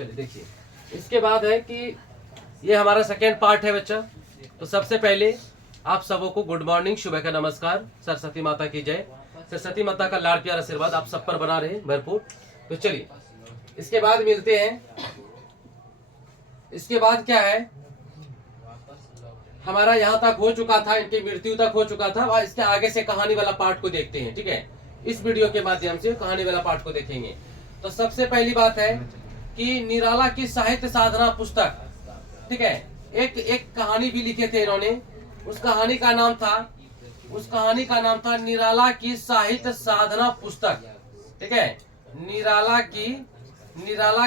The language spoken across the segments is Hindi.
चलिए देखिए, इसके बाद है कि ये हमारा सेकेंड पार्ट है बच्चा। तो सबसे पहले आप सबों को गुड मॉर्निंग, सुबह का नमस्कार, सरस्वती माता की जय। सरस्वती माता का लाड़ प्यार आशीर्वाद आप सब पर बना रहे भरपूर। तो चलिए इसके बाद मिलते हैं। इसके बाद क्या है, हमारा यहाँ तक हो चुका था, इनकी मृत्यु तक हो चुका था, और इसके आगे से कहानी वाला पार्ट को देखते हैं। ठीक है, इस वीडियो के माध्यम से कहानी वाला पार्ट को देखेंगे। तो सबसे पहली बात है कि निराला की साहित्य साधना पुस्तक, ठीक है, एक कहानी भी लिखे थे इन्होंने। उस कहानी का नाम था निराला की साहित्य साधना पुस्तक। ठीक है, निराला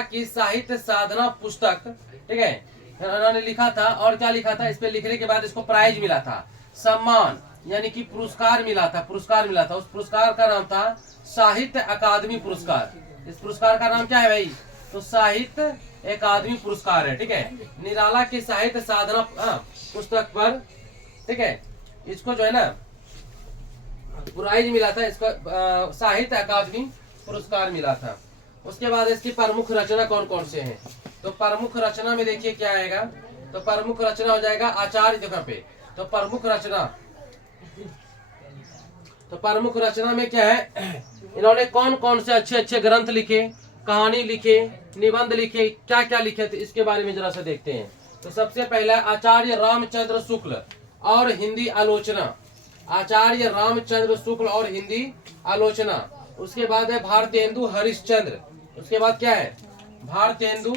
की साहित्य साधना पुस्तक। ठीक है, उन्होंने लिखा था, और क्या लिखा था, इस पे लिखने के बाद इसको प्राइज मिला था, सम्मान यानी कि पुरस्कार मिला था। उस पुरस्कार का नाम था साहित्य अकादमी पुरस्कार। इस पुरस्कार का नाम क्या है भाई, तो साहित्य अकादमी पुरस्कार है। ठीक है, निराला की साहित्य साधना पुस्तक पर, ठीक है, इसको जो है ना प्राइज मिला था, इसका साहित्य अकादमी पुरस्कार मिला था। उसके बाद इसकी प्रमुख रचना कौन कौन से हैं, तो प्रमुख रचना में देखिए क्या आएगा, तो प्रमुख रचना हो जाएगा आचार्य जगह पे। तो प्रमुख रचना में क्या है, इन्होंने कौन कौन से अच्छे अच्छे ग्रंथ लिखे, कहानी लिखे, निबंध लिखे, क्या क्या लिखे थे, इसके बारे में जरा सा देखते हैं। तो सबसे पहला आचार्य रामचंद्र शुक्ल और हिंदी आलोचना। आचार्य रामचंद्र शुक्ल और हिंदी आलोचना। उसके बाद है भारतेंदु हरिश्चंद्र। उसके बाद क्या है, भारतेंदु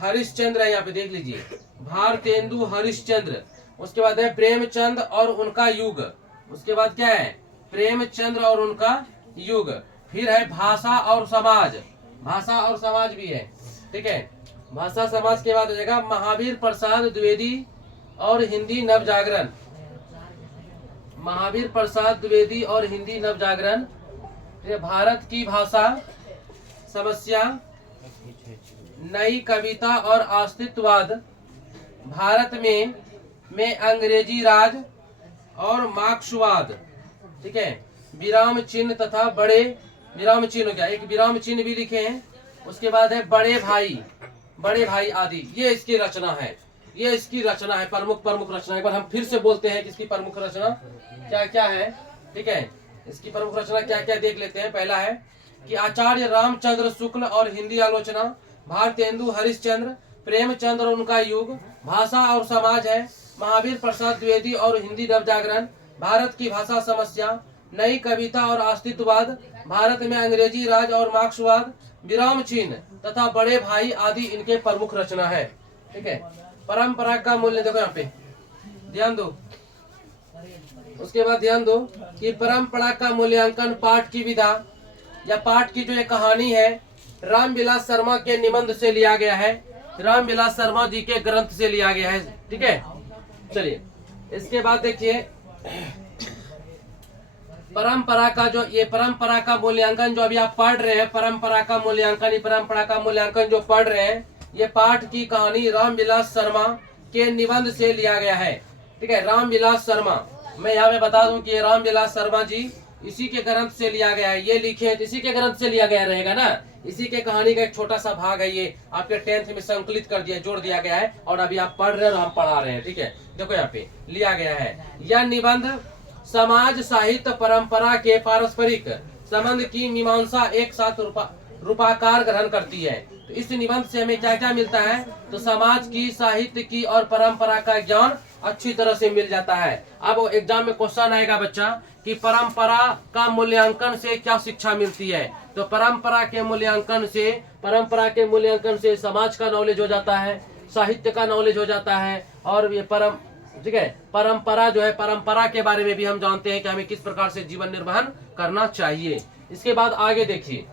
हरिश्चंद्र है, यहाँ पे देख लीजिए, भारतेंदु हरिश्चंद्र। उसके बाद है प्रेमचंद और उनका युग। उसके बाद क्या है, प्रेमचंद्र और उनका युग। फिर है भाषा और समाज, भाषा और समाज भी है। ठीक है, भाषा समाज के बाद हो जाएगा महावीर प्रसाद द्विवेदी और हिंदी नवजागरण। महावीर प्रसाद द्विवेदी और हिंदी नवजागरण। भारत की भाषा समस्या, नई कविता और अस्तित्ववाद, भारत में अंग्रेजी राज और मार्क्सवाद। ठीक है, विराम चिन्ह तथा बड़े विराम चिन्ह हो गया, एक विराम चिन्ह भी लिखे हैं। उसके बाद है बड़े भाई आदि। ये इसकी रचना है, प्रमुख रचना। एक बार हम फिर से बोलते हैं कि इसकी प्रमुख रचना क्या क्या है। ठीक है, इसकी प्रमुख रचना क्या क्या देख लेते हैं। पहला है कि आचार्य रामचंद्र शुक्ल और हिंदी आलोचना, भारतेंदु हरिश्चंद्र, प्रेमचंद और उनका युग, भाषा और समाज है, महावीर प्रसाद द्विवेदी और हिंदी नवजागरण, भारत की भाषा समस्या, नई कविता और अस्तित्ववाद, भारत में अंग्रेजी राज और मार्क्सवाद, विराम चिन्ह तथा बड़े भाई आदि इनके प्रमुख रचना है। ठीक है, परंपरा का मूल्य देखो, यहाँ पे ध्यान दो। उसके बाद ध्यान दो कि परंपरा का मूल्यांकन पाठ की विधा या पाठ की जो ये कहानी है, रामविलास शर्मा के निबंध से लिया गया है, रामविलास शर्मा जी के ग्रंथ से लिया गया है। ठीक है, चलिए इसके बाद देखिए परंपरा का मूल्यांकन जो अभी आप पढ़ रहे हैं, परंपरा का मूल्यांकन जो पढ़ रहे हैं, ये पाठ की कहानी रामविलास शर्मा के निबंध से लिया गया है। ठीक है, रामविलास शर्मा, मैं यहाँ पे बता दूं कि ये रामविलास शर्मा जी इसी के ग्रंथ से लिया गया है। ये लिखे हैं तो इसी के ग्रंथ से लिया गया रहेगा ना, इसी के कहानी का एक छोटा सा भाग है। ये आपके 10th में संकलित कर दिया, जोड़ दिया गया है, और अभी आप पढ़ रहे हैं और हम पढ़ा रहे हैं। ठीक है, देखो यहाँ पे लिया गया है। यह निबंध समाज साहित्य परंपरा के पारस्परिक संबंध की मीमांसा एक साथ रूपाकार ग्रहण करती है। तो इस निबंध से हमें क्या क्या मिलता है, तो समाज की, साहित्य की और परंपरा का ज्ञान अच्छी तरह से मिल जाता है। अब एग्जाम में क्वेश्चन आएगा बच्चा कि परंपरा का मूल्यांकन से क्या शिक्षा मिलती है, तो परंपरा के मूल्यांकन से समाज का नॉलेज हो जाता है, साहित्य का नॉलेज हो जाता है, और ये ठीक है, परंपरा जो है, परंपरा के बारे में भी हम जानते हैं कि हमें किस प्रकार से जीवन निर्वाह करना चाहिए। इसके बाद आगे देखिए,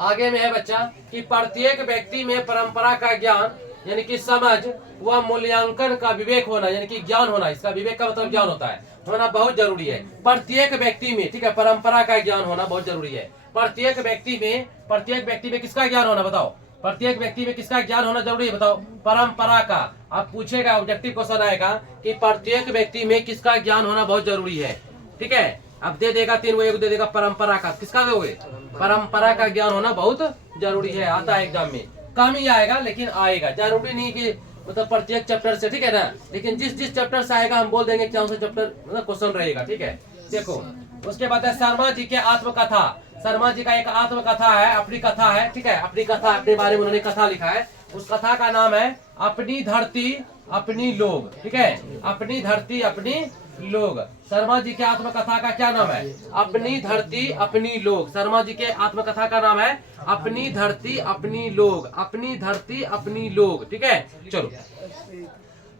आगे में है बच्चा कि प्रत्येक व्यक्ति में परंपरा का ज्ञान यानी कि समझ व मूल्यांकन का विवेक होना, यानी कि ज्ञान होना, इसका विवेक का मतलब ज्ञान होता है, होना बहुत जरूरी है प्रत्येक व्यक्ति में। ठीक है, परंपरा का ज्ञान होना बहुत जरूरी है प्रत्येक व्यक्ति में किसका ज्ञान होना, बताओ, प्रत्येक व्यक्ति में किसका ज्ञान होना जरूरी है, बताओ, परंपरा का। अब पूछेगा, ऑब्जेक्टिव क्वेश्चन आएगा कि प्रत्येक व्यक्ति में किसका ज्ञान होना बहुत जरूरी है। ठीक है, अब दे देगा 3 वो, एक दे देगा परंपरा का, किसका दोगे, परंपरा का ज्ञान होना बहुत जरूरी है, आता है एग्जाम में। कम ही आएगा, लेकिन आएगा। जरूरी नहीं कि मतलब प्रत्येक चैप्टर से, ठीक है ना, लेकिन जिस जिस चैप्टर से आएगा हम बोल देंगे कौन सा चैप्टर मतलब क्वेश्चन रहेगा, ठीक है। देखो उसके बाद है शर्मा जी के आत्मकथा। शर्मा जी का एक आत्मकथा है, अपनी कथा है, ठीक है, अपनी कथा, अपने बारे में उन्होंने कथा लिखा है। उस कथा का नाम है अपनी धरती अपनी लोग, ठीक है, अपनी धरती अपनी लोग। शर्मा जी के आत्मकथा का क्या नाम है? अपनी धरती अपनी लोग। शर्मा जी के आत्मकथा का नाम है अपनी धरती अपनी लोग, अपनी धरती अपनी लोग, ठीक है। चलो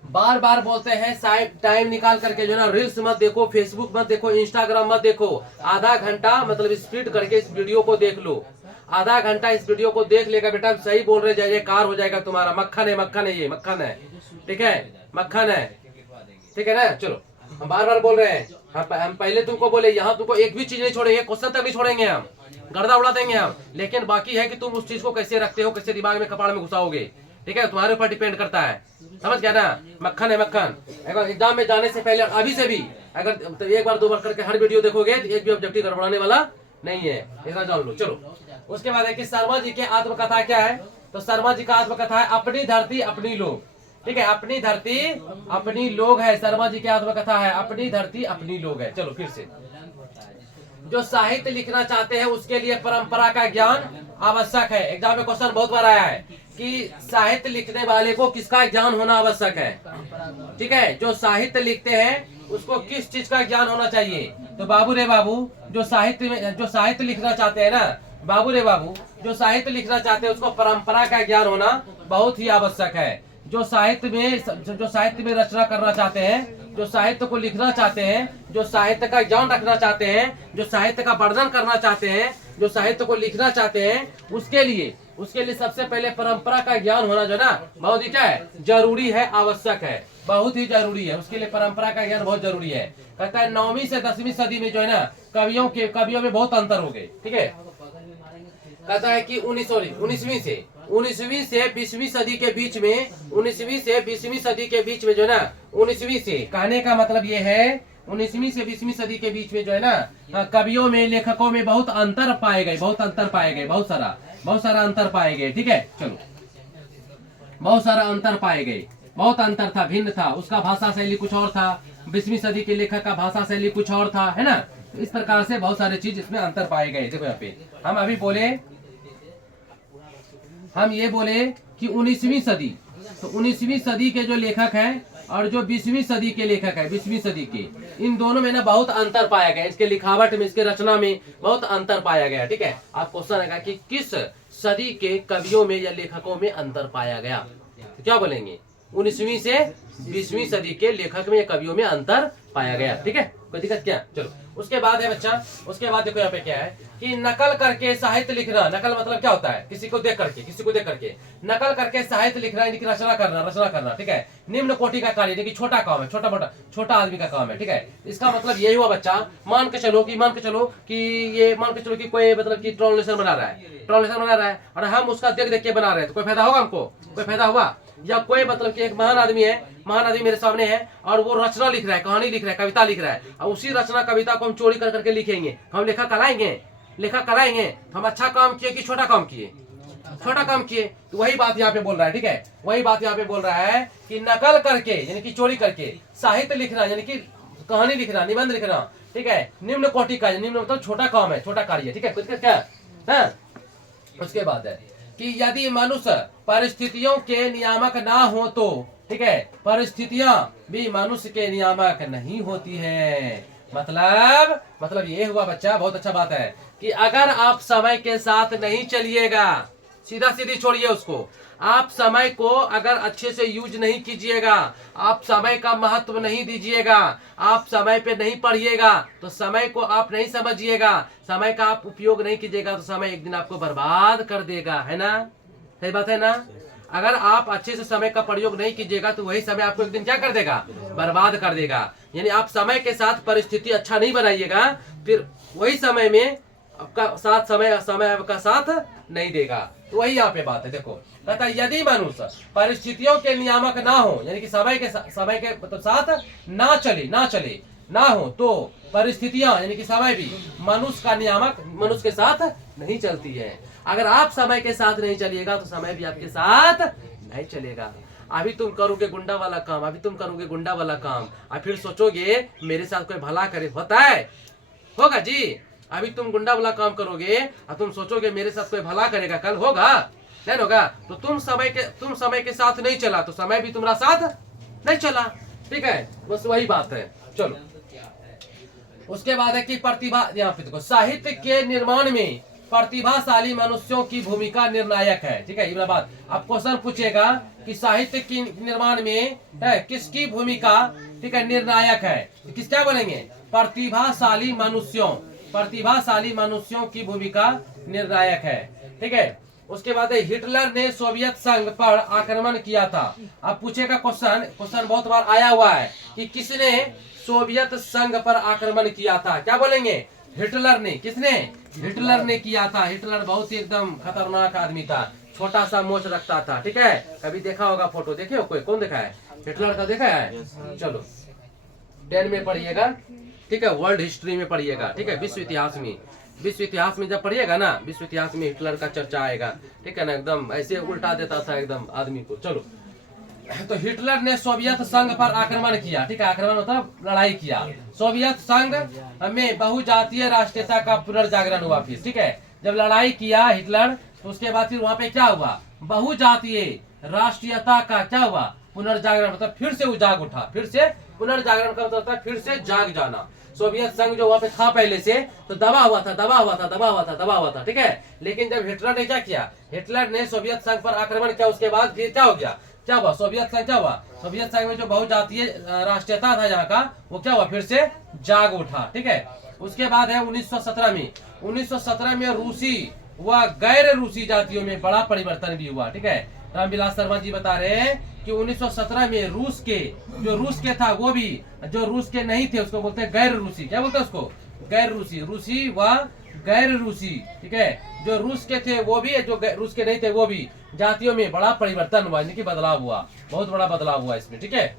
बार बार बोलते हैं साइड टाइम निकाल करके जो है ना, रील्स मत देखो, फेसबुक मत देखो, इंस्टाग्राम मत देखो। आधा घंटा मतलब स्पीड करके इस वीडियो को देख लो। आधा घंटा इस वीडियो को देख लेगा बेटा, सही बोल रहे जाइए, कार हो जाएगा तुम्हारा। मक्खन है, मक्खन है, ये मक्खन है, ठीक है, मक्खन है, ठीक है ना। चलो हम बार बार बोल रहे हैं, हम पहले तुमको बोले यहाँ तुमको एक भी चीज नहीं छोड़ेंगे, क्वेश्चन तक नहीं छोड़ेंगे, हम गर्दा उड़ा देंगे हम। लेकिन बाकी है कि तुम उस चीज को कैसे रखते हो, कैसे दिमाग में कपाड़ में घुसाओगे, ठीक है, तुम्हारे ऊपर डिपेंड करता है। समझ गया ना? मक्खन है, मक्खन। अगर एग्जाम में जाने से पहले अभी से भी अगर तो एक बार दो बार करके हर वीडियो देखोगे तो एक भी ऑब्जेक्टिव गड़बड़ाने वाला नहीं है, ऐसा जान लो। चलो उसके बाद है कि शर्मा जी के आत्मकथा क्या है? तो शर्मा जी का आत्मकथा है अपनी धरती अपनी लोग, ठीक है, अपनी धरती अपनी लोग है। शर्मा जी की आत्मकथा है अपनी धरती अपनी लोग है। चलो फिर से, जो साहित्य लिखना चाहते हैं उसके लिए परंपरा का ज्ञान आवश्यक है। एग्जाम में क्वेश्चन बहुत बार आया है कि साहित्य लिखने वाले को किसका ज्ञान होना आवश्यक है, ठीक है। जो साहित्य लिखते हैं उसको किस चीज का ज्ञान होना चाहिए? तो बाबू रे बाबू, जो साहित्य लिखना चाहते हैं ना, बाबू रे बाबू, जो साहित्य लिखना चाहते हैं उसको परंपरा का ज्ञान होना बहुत ही आवश्यक है। जो साहित्य में रचना करना चाहते हैं, जो साहित्य को लिखना चाहते हैं, जो साहित्य का ज्ञान रखना चाहते हैं, जो साहित्य का वर्णन करना चाहते हैं, जो साहित्य को लिखना चाहते हैं, उसके लिए सबसे पहले परंपरा का ज्ञान होना जो ना बहुत ही क्या है, जरूरी है, आवश्यक है, बहुत ही जरूरी है। उसके लिए परंपरा का ज्ञान बहुत जरूरी है। कहता है 9वीं से 10वीं सदी में जो है ना कवियों में बहुत अंतर हो गए, ठीक है। कहता है कि 19वीं से 20वीं सदी के बीच में, 19वीं से 20वीं सदी के बीच में जो है ना, 19वीं से कहने का मतलब ये है 19वीं से 20वीं सदी के बीच में जो है ना कवियों में, लेखकों में बहुत अंतर पाए गए, बहुत सारा अंतर पाए गए, ठीक है। चलो बहुत सारा अंतर पाए गए, बहुत अंतर था, भिन्न था, उसका भाषा शैली कुछ और था, 20वीं सदी के लेखक का भाषा शैली कुछ और था, है ना। तो इस प्रकार से बहुत सारे चीज इसमें अंतर पाए गए। देखो यहाँ पे हम अभी हम ये बोले कि 19वीं सदी, तो 19वीं सदी के जो लेखक हैं और जो 20वीं सदी के लेखक है, 20वीं सदी के, इन दोनों में ना बहुत अंतर पाया गया। इसके लिखावट में, इसके रचना में बहुत अंतर पाया गया, ठीक है। आप क्वेश्चन आएगा कि किस सदी के कवियों में या लेखकों में अंतर पाया गया, तो क्या बोलेंगे? 19वीं से 20वीं सदी के लेखक में या कवियों में अंतर पाया गया, ठीक है। कोई दिक्कत क्या? चलो उसके बाद है बच्चा, उसके बाद देखो यहाँ पे क्या है कि नकल करके साहित्य लिखना। नकल मतलब क्या होता है? किसी को देख करके नकल करके साहित्य लिखना, यानी कि रचना करना, ठीक है। निम्न कोटि का कार्य, यानी कि छोटा काम है, छोटा आदमी का काम है, ठीक है। इसका मतलब यही हुआ बच्चा, मान के चलो कि कोई मतलब कि ट्रांसलेशन बना रहा है और हम उसका देख के बना रहे हैं, तो कोई फायदा होगा हमको? कोई फायदा होगा? या कोई मतलब कि एक महान आदमी मेरे सामने है और वो रचना लिख रहा है, कहानी लिख रहा है, कविता लिख रहा है, और उसी रचना कविता को हम चोरी कर करके लिखेंगे, हम लेखा कराएंगे। तो हम अच्छा काम किए कि छोटा काम किए? छोटा काम किए। तो वही बात यहाँ पे बोल रहा है, ठीक है। वही बात यहाँ पे बोल रहा है कि नकल करके यानी कि चोरी करके साहित्य लिखना, यानी कि कहानी लिखना, निबंध लिखना, ठीक है, निम्न कोटि का, निम्न मतलब छोटा काम है, छोटा कार्य, ठीक है। कुछ क्या है? उसके बाद है कि यदि मनुष्य परिस्थितियों के नियामक ना हो तो, ठीक है, परिस्थितियां भी मनुष्य के नियामक नहीं होती है। मतलब ये हुआ बच्चा, बहुत अच्छा बात है कि अगर आप समय के साथ नहीं चलिएगा, सीधा सीधी छोड़िए उसको, आप समय को अगर अच्छे से यूज नहीं कीजिएगा, आप समय का महत्व नहीं दीजिएगा, आप समय पे नहीं पढ़िएगा, तो समय को आप नहीं समझिएगा, समय का आप उपयोग नहीं कीजिएगा, तो समय एक दिन आपको बर्बाद कर देगा, है ना? सही बात है ना? अगर आप अच्छे से समय का प्रयोग नहीं कीजिएगा तो वही समय आपको एक दिन क्या कर देगा? बर्बाद कर देगा। यानी आप समय के साथ परिस्थिति अच्छा नहीं बनाइएगा, फिर वही समय में आपका साथ समय आपका साथ नहीं देगा। तो वही यहाँ पे बात है। देखो कहता है यदि मनुष्य परिस्थितियों के नियामक ना हो, यानी कि समय के मतलब साथ ना चले ना हो, तो परिस्थितियां यानी कि समय भी मनुष्य का नियामक, मनुष्य के साथ नहीं चलती है। अगर आप समय के साथ नहीं चलिएगा तो समय भी आपके साथ नहीं चलेगा। अभी तुम करोगे गुंडा वाला काम, अभी तुम करोगे गुंडा वाला काम, और फिर सोचोगे मेरे साथ कोई भला करे, होता है? होगा जी? अभी तुम गुंडा वाला काम करोगे और तुम सोचोगे मेरे साथ कोई भला करेगा, कल होगा? नहीं होगा। तो तुम समय के साथ नहीं चला तो समय भी तुम्हारा साथ नहीं चला। ठीक है, बस वही बात है। चलो, उसके बाद है कि प्रतिभा, यहाँ पे देखो, साहित्य के निर्माण में प्रतिभाशाली मनुष्यों की भूमिका निर्णायक है। ठीक है, ये बात। अब क्वेश्चन पूछेगा कि साहित्य के निर्माण में किसकी भूमिका, ठीक है, निर्णायक है? किस क्या बोलेंगे? प्रतिभाशाली मनुष्यों की भूमिका निर्णायक है। ठीक है, उसके बाद हिटलर ने सोवियत संघ पर आक्रमण किया था। अब पूछेगा क्वेश्चन बहुत बार आया हुआ है कि किसने सोवियत संघ पर आक्रमण किया था? क्या बोलेंगे? हिटलर ने। किसने? हिटलर ने किया था। हिटलर बहुत ही एकदम खतरनाक आदमी था, छोटा सा मोच रखता था। ठीक है, कभी देखा होगा फोटो, देखे हो? कोई कौन देखा है हिटलर का? देखा है? चलो 10 में पढ़िएगा। ठीक है, वर्ल्ड हिस्ट्री में पढ़िएगा। ठीक है, विश्व इतिहास में जब पढ़िएगा ना, विश्व इतिहास में हिटलर का चर्चा आएगा। ठीक है ना, एकदम ऐसे उल्टा देता था एकदम आदमी को। चलो, तो हिटलर ने सोवियत संघ पर आक्रमण किया। ठीक है, आक्रमण मतलब लड़ाई किया। सोवियत संघ में बहुजातीय राष्ट्रीयता का पुनर्जागरण हुआ। फिर ठीक है, जब लड़ाई किया हिटलर, तो उसके बाद फिर वहां पे क्या हुआ? बहुजातीय राष्ट्रीयता का क्या हुआ? पुनर्जागरण, मतलब फिर से वो जाग उठा। फिर से पुनर्जागरण का मतलब था फिर से जाग जाना। सोवियत संघ जो वहां पे था पहले से, तो दबा हुआ था। ठीक है, लेकिन जब हिटलर ने क्या किया? हिटलर ने सोवियत संघ पर आक्रमण किया, उसके बाद फिर क्या हो गया? क्या हुआ? सोवियत संघ में जो बहुजातीय राष्ट्रीयता था यहाँ का, वो क्या हुआ? फिर से जाग उठा। ठीक है, उसके बाद है 1917 में रूसी व गैर रूसी जातियों में बड़ा परिवर्तन भी हुआ। ठीक है, रामविलास शर्मा जी बता रहे हैं कि 1917 में रूस के था वो भी, जो रूस के नहीं थे उसको बोलते हैं गैर रूसी। क्या बोलते हैं उसको? गैर रूसी। रूसी व गैर रूसी। ठीक है, जो रूस के थे वो भी, जो रूस के नहीं थे वो भी, जातियों में बड़ा परिवर्तन हुआ, यानी कि बदलाव हुआ, बहुत बड़ा बदलाव हुआ इसमें। ठीक है,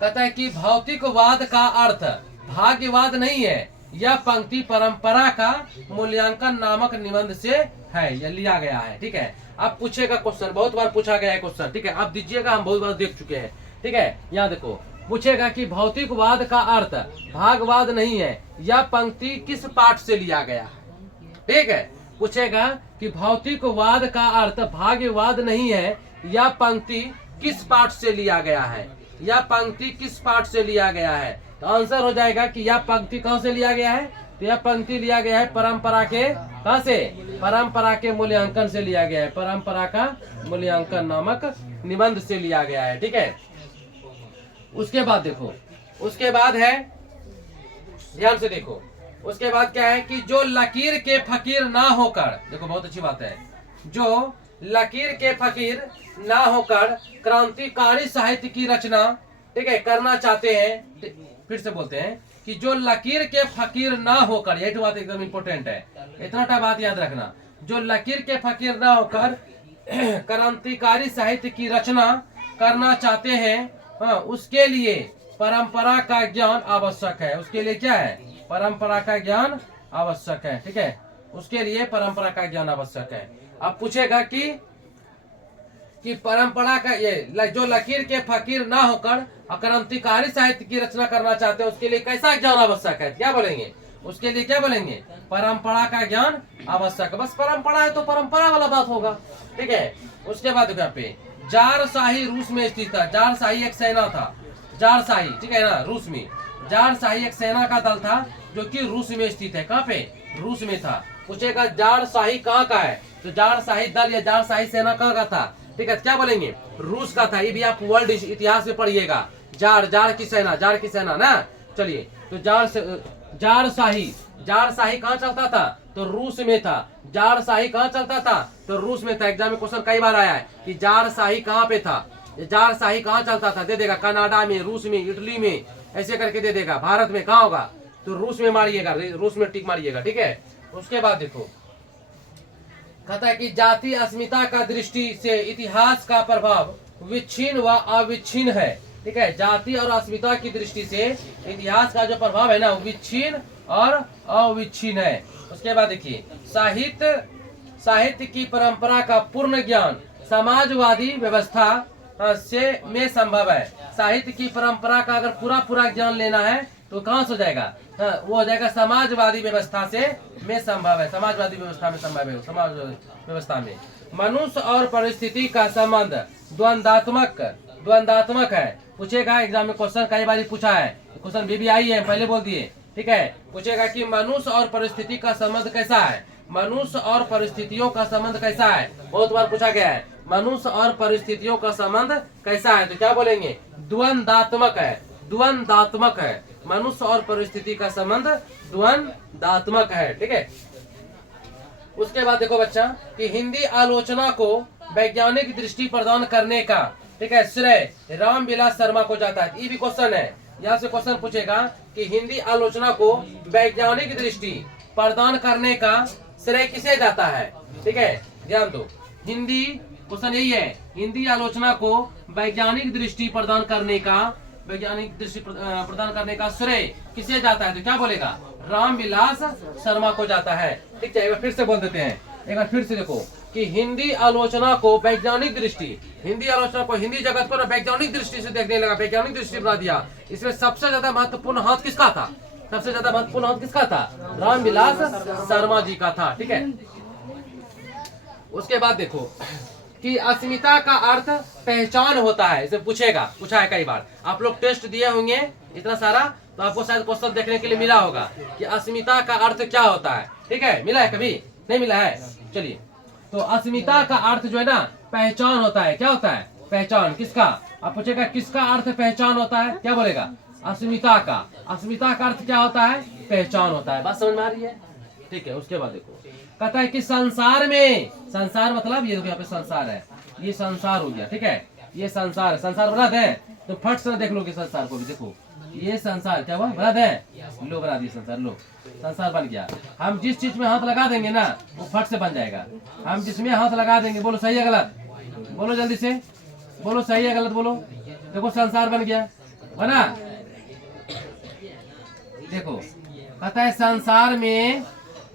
कहता है कि भौतिकवाद का अर्थ भाग्यवाद नहीं है, यह पंक्ति परंपरा का मूल्यांकन नामक निबंध से है, यह लिया गया है। ठीक है, अब पूछेगा क्वेश्चन, बहुत बार पूछा गया है क्वेश्चन। ठीक है, आप दीजिएगा, हम बहुत बार देख चुके हैं। ठीक है, यहाँ देखो, पूछेगा कि भौतिकवाद का अर्थ भागवाद नहीं है, यह पंक्ति किस पाठ से लिया गया है? ठीक है, पूछेगा कि भौतिकवाद का अर्थ भाग्यवाद नहीं है, यह पंक्ति किस पाठ से लिया गया है? यह पंक्ति किस पाठ से लिया गया है? तो आंसर हो जाएगा कि यह पंक्ति कहां से लिया गया है? तो यह पंक्ति लिया गया है परंपरा के, कहां से? परंपरा के मूल्यांकन से लिया गया है। परंपरा का मूल्यांकन नामक निबंध से लिया गया है। ठीक है, उसके बाद देखो, उसके बाद है, ध्यान से देखो, उसके बाद क्या है कि जो लकीर के फकीर ना होकर, देखो बहुत अच्छी बात है, जो लकीर के फकीर ना होकर क्रांतिकारी साहित्य की रचना, ठीक है, करना चाहते हैं। फिर से बोलते हैं कि जो लकीर के फकीर ना होकर, यही बात एकदम इंपॉर्टेंट है, इतना बात याद रखना, जो लकीर के फकीर ना होकर क्रांतिकारी साहित्य की रचना करना चाहते हैं, हाँ, उसके लिए परंपरा का ज्ञान आवश्यक है। उसके लिए क्या है? परंपरा का ज्ञान आवश्यक है। ठीक है, उसके लिए परंपरा का ज्ञान आवश्यक है। अब पूछेगा कि परंपरा का ये जो लकीर के फकीर ना होकर क्रांतिकारी साहित्य की रचना करना चाहते हैं, उसके लिए कैसा ज्ञान आवश्यक है? क्या बोलेंगे? उसके लिए क्या बोलेंगे? परंपरा का ज्ञान आवश्यक है। बस परंपरा है तो परंपरा वाला बात होगा। ठीक है, उसके बाद यहाँ पे जार शाही रूस में स्थित था। जार शाही एक सेना था, जार शाही, ठीक है ना, रूस में। जार शाही एक सेना का दल था जो कि रूस में स्थित है। कहाँ पे? रूस में था। पूछेगा जार शाही कहाँ का है? तो जार शाही दल या जार शाही सेना कहाँ का था? ठीक है, क्या बोलेंगे? रूस का था। ये भी आप वर्ल्ड इतिहास में पढ़िएगा। जार की सेना ना। चलिए, तो जार शाही कहाँ चलता था? तो रूस में था। जार शाही कहाँ चलता था? तो रूस में था। एग्जाम में क्वेश्चन कई बार आया है कि जार शाही कहाँ पे था, जार शाही कहाँ चलता था, दे देगा कनाडा में, रूस में, इटली में, ऐसे करके दे देगा। भारत में कहाँ होगा? तो रूस में मारिएगा, रूस में टिक मारिएगा। ठीक है, उसके बाद देखो, कहता है कि जाति अस्मिता का दृष्टि से इतिहास का प्रभाव विच्छिन्न व अविच्छिन्न है। ठीक है, जाति और अस्मिता की दृष्टि से इतिहास का जो प्रभाव है ना, विच्छिन्न और अविच्छिन्न है। उसके बाद देखिए, साहित्य की परंपरा का पूर्ण ज्ञान समाजवादी व्यवस्था से में संभव है। साहित्य की परंपरा का अगर पूरा ज्ञान लेना है तो कहाँ से हो जाएगा? वो हो जाएगा समाजवादी व्यवस्था से में संभव है। समाजवादी व्यवस्था में संभव है। समाज व्यवस्था में मनुष्य और परिस्थिति का संबंध द्वंदात्मक है। पूछेगा एग्जाम में क्वेश्चन, कई बार पूछा है, क्वेश्चन भी आई है, पहले बोल दिए, ठीक है। पूछेगा कि मनुष्य और परिस्थिति का संबंध कैसा है? मनुष्य और परिस्थितियों का संबंध कैसा है? बहुत बार पूछा गया है, मनुष्य और परिस्थितियों का संबंध कैसा है? तो क्या बोलेंगे? द्वंदात्मक है। द्वंदात्मक है। मनुष्य और परिस्थिति का संबंध द्वंदात्मक है, ठीक है। उसके बाद देखो बच्चा कि हिंदी आलोचना को वैज्ञानिक दृष्टि प्रदान करने का, ठीक है, श्रेय रामविलास शर्मा को जाता है। ये भी क्वेश्चन है, यहाँ से क्वेश्चन पूछेगा कि हिंदी आलोचना को वैज्ञानिक दृष्टि प्रदान करने का श्रेय किसे जाता है? ठीक है, ध्यान दो। हिंदी क्वेश्चन यही है, हिंदी आलोचना को वैज्ञानिक दृष्टि प्रदान करने का श्रेय किसे जाता है? तो क्या बोलेगा? रामविलास शर्मा को जाता है। ठीक है, एक बार फिर से बोल देते हैं, एक बार फिर से देखो कि हिंदी आलोचना को वैज्ञानिक दृष्टि, हिंदी आलोचना को, हिंदी जगत को वैज्ञानिक दृष्टि से देखने लगा, वैज्ञानिक दृष्टि बना दिया। इसमें सबसे ज्यादा महत्वपूर्ण हाथ किसका था? सबसे ज्यादा महत्वपूर्ण हाथ किसका था? रामविलास शर्मा जी का था, ठीक है। उसके बाद देखो कि अस्मिता का अर्थ पहचान होता है। इसे पूछा है कई बार, आप लोग टेस्ट दिए होंगे इतना सारा, तो आपको शायद क्वेश्चन देखने के लिए मिला होगा कि अस्मिता का अर्थ क्या होता है। ठीक है, मिला है? कभी नहीं मिला है? चलिए, तो अस्मिता का अर्थ जो है ना, पहचान होता है। क्या होता है? पहचान। किसका? आप पूछेगा किसका अर्थ पहचान होता है, क्या बोलेगा? अस्मिता का। अस्मिता का अर्थ क्या होता है? पहचान होता है। बात समझ में आ रही है? ठीक है। उसके बाद देखो कहता है कि संसार में, संसार मतलब ये देखो यहाँ पे संसार है, ये संसार हो गया, ठीक है, ये संसार है। संसार बना दे तो फट से देख लो कि संसार को भी देखो, ये संसार क्या हुआ? बना दे, लो बना दिए संसार, लो संसार बन गया। हम जिस चीज में हाथ लगा देंगे ना वो फट से बन जाएगा। हम जिसमें हाथ लगा देंगे, बोलो सही है गलत? बोलो जल्दी से, बोलो सही है गलत बोलो। देखो संसार बन गया, बना। देखो कहता है संसार में,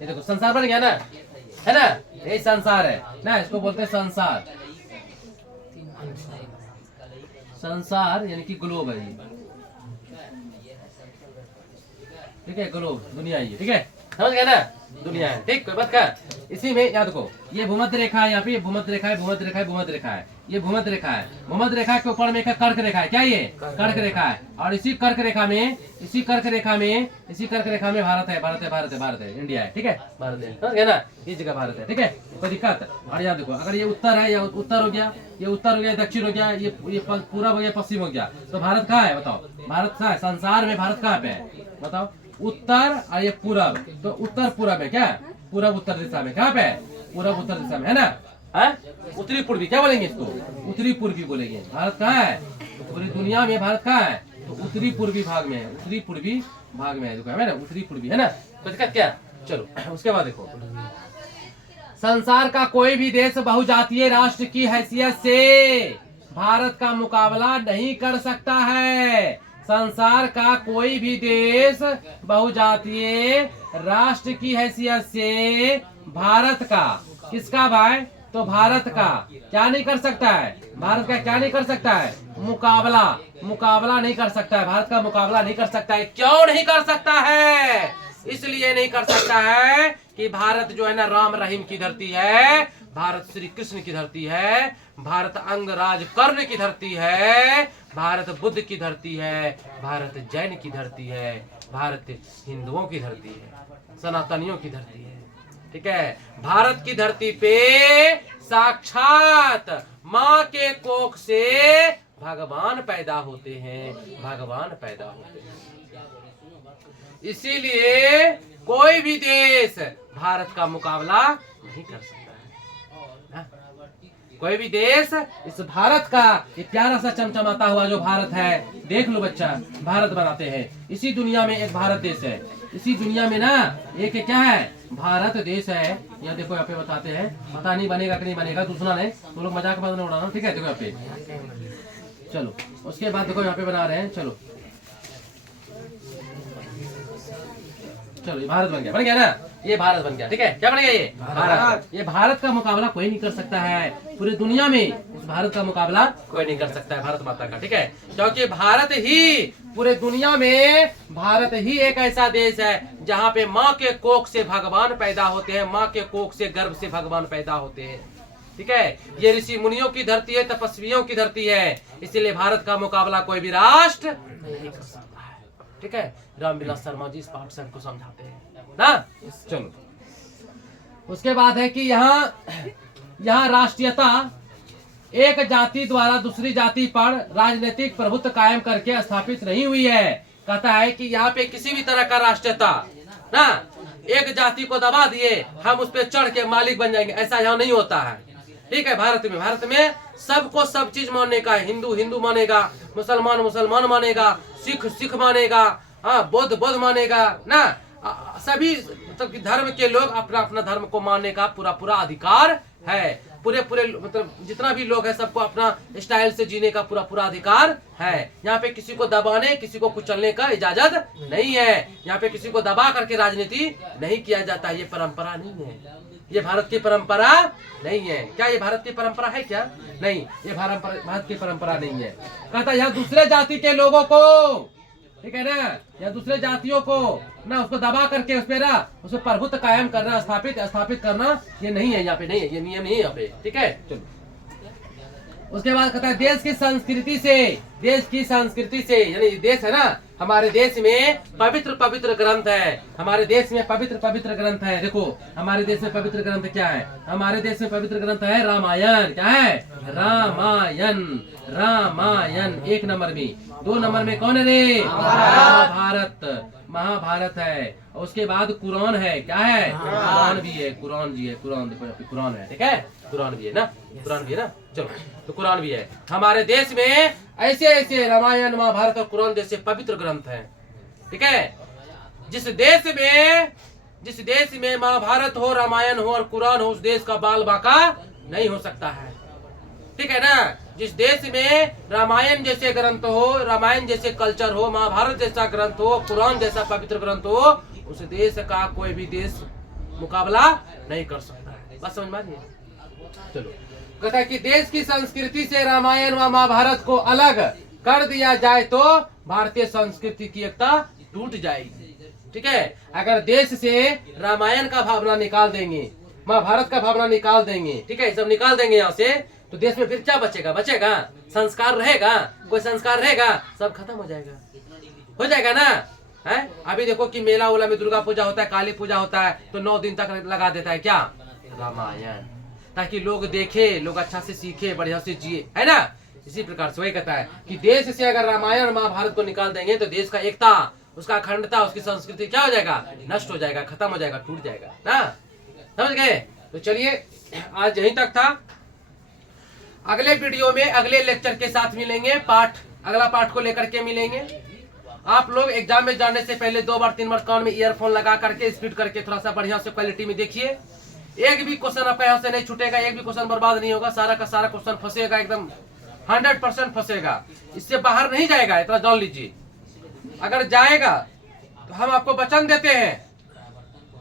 ये देखो संसार बन गया ना, है ना, ये संसार है ना, इसको बोलते हैं संसार। संसार यानी कि ग्लोब है, ठीक है, ग्लोब दुनिया ही है, ठीक है, समझ गया ना, दुनिया है, ठीक, कोई बात का। इसी में याद रखो, ये भूमध्य रेखा है, यहाँ पे भूमध्य रेखा है, भूमध्य रेखा है, भूमध्य रेखा है, ये भूमध्य रेखा है। भूमध्य रेखा के ऊपर में एक कर्क रेखा है, क्या ये? कर्क रेखा है। और इसी कर्क रेखा में भारत है, भारत है, भारत है, भारत है, इंडिया है, ठीक है, भारत है, समझ गया ना, इस जगह भारत है, ठीक है, कोई दिक्कत? और याद देखो, अगर ये उत्तर है, या उत्तर हो गया, ये उत्तर हो गया, दक्षिण हो गया, ये पूरब हो गया, पश्चिम हो गया, तो भारत कहाँ है? बताओ, भारत कहाँ है? संसार में भारत कहाँ पे है? बताओ। उत्तर और ये पूरब, तो उत्तर पूरब है, क्या? पूरब उत्तर दिशा में, कहाँ पे है? पूरब उत्तर दिशा में, है ना? उत्तरी पूर्वी क्या बोलेंगे इसको? उत्तरी पूर्वी बोलेंगे। भारत कहाँ है? तो पूरी दुनिया में भारत कहाँ है? तो उत्तरी पूर्वी भाग में है, उत्तरी पूर्वी भाग में है, देखो है ना, उत्तरी पूर्वी, है ना, तो दिक्कत क्या? चलो उसके बाद देखो, संसार का कोई भी देश बहुजातीय राष्ट्र की हैसियत से भारत का मुकाबला नहीं कर सकता है। संसार का कोई भी देश बहुजातीय राष्ट्र की हैसियत से भारत का, किसका भाई? तो भारत का क्या नहीं कर सकता है? भारत का क्या नहीं कर सकता है? मुकाबला नहीं कर सकता है, भारत का मुकाबला नहीं कर सकता है। क्यों नहीं कर सकता है? इसलिए नहीं कर सकता है कि भारत जो है ना राम रहीम की धरती है, भारत श्री कृष्ण की धरती है, भारत अंगराज कर्ण की धरती है, भारत बुद्ध की धरती है, भारत जैन की धरती है, भारत हिंदुओं की धरती है, सनातनियों की धरती है, ठीक है। भारत की धरती पे साक्षात माँ के कोख से भगवान पैदा होते हैं, भगवान पैदा होते हैं। इसीलिए कोई भी देश भारत का मुकाबला नहीं कर सकता है। कोई भी देश इस भारत का ये प्यारा सा चमचमाता हुआ जो भारत है, देख लो बच्चा, भारत बनाते हैं। इसी दुनिया में एक भारत देश है, इसी दुनिया में ना एक क्या है? भारत देश है। यहाँ देखो, यहाँ पे बताते हैं, पता नहीं बनेगा कि नहीं बनेगा, दूसरा नहीं, तो लोग मजाक मत उड़ाना, ठीक है। देखो यहाँ पे, चलो उसके बाद देखो यहाँ पे बना रहे हैं, चलो चलो, ये भारत बन गया ना, ये भारत बन गया। ठीक है, क्या बन गया ये भारत। ये भारत का मुकाबला कोई नहीं कर सकता है पूरी दुनिया में, इस भारत का मुकाबला कोई नहीं कर सकता है भारत माता का। ठीक है, क्योंकि भारत ही पूरे दुनिया में, भारत ही एक ऐसा देश है जहाँ पे माँ के कोख से भगवान पैदा होते हैं, माँ के कोख से गर्भ से भगवान पैदा होते हैं। ठीक है, ये ऋषि मुनियों की धरती है, तपस्वियों की धरती है, इसीलिए भारत का मुकाबला कोई भी राष्ट्र नहीं कर सकता है। ठीक है, रामविलास शर्मा जी इस पाठ से हमको समझाते हैं ना। चलो, उसके बाद है कि यहाँ राष्ट्रीयता एक जाति द्वारा दूसरी जाति पर राजनीतिक प्रभुत्व कायम करके स्थापित नहीं हुई है। कहता है कि यहाँ पे किसी भी तरह का राष्ट्रीयता ना, एक जाति को दबा दिए हम उस पर चढ़ के मालिक बन जाएंगे, ऐसा यहाँ नहीं होता है। ठीक है, भारत में सबको सब चीज मानने का है। हिंदू हिंदू मानेगा, मुसलमान मुसलमान मानेगा, सिख सिख मानेगा, बौद्ध बौद्ध मानेगा ना। सभी मतलब धर्म के लोग अपना अपना धर्म को मानने का पूरा पूरा अधिकार है। पूरे मतलब जितना भी लोग है सबको अपना स्टाइल से जीने का पूरा पूरा अधिकार है। यहाँ पे किसी को दबाने, किसी को कुचलने का इजाजत नहीं है। यहाँ पे किसी को दबा करके राजनीति नहीं किया जाता, ये परंपरा नहीं है, ये भारत की परंपरा नहीं है। क्या ये भारत की परंपरा है क्या? नहीं, ये भारत की परंपरा नहीं है। कहता यहाँ दूसरे जाति के लोगों को, ठीक है ना, या दूसरे जातियों को ना उसको दबा करके उस पे ना उसको प्रभुत्व कायम करना, स्थापित करना, ये नहीं है यहाँ पे, नहीं है, ये नियम नहीं है यहाँ पे। ठीक है, चलो उसके बाद कहता है देश की संस्कृति से यानी देश है ना, हमारे देश में पवित्र ग्रंथ है, हमारे देश में पवित्र ग्रंथ है। देखो हमारे देश में पवित्र ग्रंथ क्या है? हमारे देश में पवित्र ग्रंथ है रामायण। क्या है? रामायण 1 नंबर में। 2 नंबर में कौन है रे? महाभारत है। और उसके बाद कुरान है। क्या है? कुरान भी है, कुरान है। ठीक है, कुरान भी है ना, चलो तो कुरान भी है। हमारे देश में ऐसे रामायण महाभारत और कुरान जैसे पवित्र ग्रंथ हैं। ठीक है, जिस देश में महाभारत हो, रामायण हो और कुरान हो, उस देश का बाल बाका नहीं हो सकता है। ठीक है ना, जिस देश में रामायण जैसे ग्रंथ हो, रामायण जैसे कल्चर हो, महाभारत जैसा ग्रंथ हो, कुरान जैसा पवित्र ग्रंथ हो, उस देश का कोई भी देश मुकाबला नहीं कर सकता है। बस समझ में। चलो कहता है कि देश की संस्कृति से रामायण व महाभारत को अलग कर दिया जाए तो भारतीय संस्कृति की एकता टूट जाएगी। ठीक है, अगर देश से रामायण का भावना निकाल देंगे, महाभारत का भावना निकाल देंगे, ठीक है, सब निकाल देंगे यहाँ से, तो देश में फिर क्या बचेगा? संस्कार रहेगा? कोई संस्कार रहेगा? सब खत्म हो जाएगा ना। है अभी देखो कि मेला उला में दुर्गा पूजा होता है, काली पूजा होता है, तो 9 दिन तक लगा देता है क्या? रामायण, ताकि लोग देखे, लोग अच्छा से सीखे, बढ़िया से जिए, है ना। इसी प्रकार से वही कहता है कि देश से अगर रामायण महाभारत को निकाल देंगे तो देश का एकता, उसका अखंडता, उसकी संस्कृति क्या हो जाएगा? नष्ट हो जाएगा, खत्म हो जाएगा, टूट जाएगा ना। समझ गए? तो चलिए आज यहीं तक था। अगले वीडियो में अगले लेक्चर के साथ मिलेंगे, अगला पाठ को लेकर के मिलेंगे। आप लोग एग्जाम में जाने से पहले 2 बार 3 बार कान में ईयरफोन लगा करके स्पीड करके थोड़ा सा बढ़िया से क्वालिटी में देखिए। एक भी क्वेश्चन आपका यहाँ से नहीं छूटेगा, एक भी क्वेश्चन बर्बाद नहीं होगा, सारा का सारा क्वेश्चन फंसेगा, एकदम 100% फंसेगा, इससे बाहर नहीं जाएगा, इतना जान लीजिए। अगर जाएगा तो हम आपको वचन देते हैं,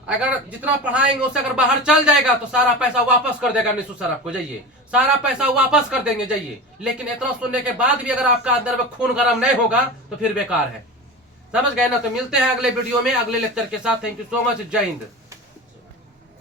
अगर जितना पढ़ाएंगे उससे अगर बाहर चल जाएगा तो सारा पैसा वापस कर देगा निशु सर आपको, जाइए, सारा पैसा वापस कर देंगे, जाइए। लेकिन इतना सुनने के बाद भी अगर आपका अंदर में खून गर्म नहीं होगा तो फिर बेकार है। समझ गए ना। तो मिलते हैं अगले वीडियो में अगले लेक्चर के साथ। Thank you so much. जय हिंद।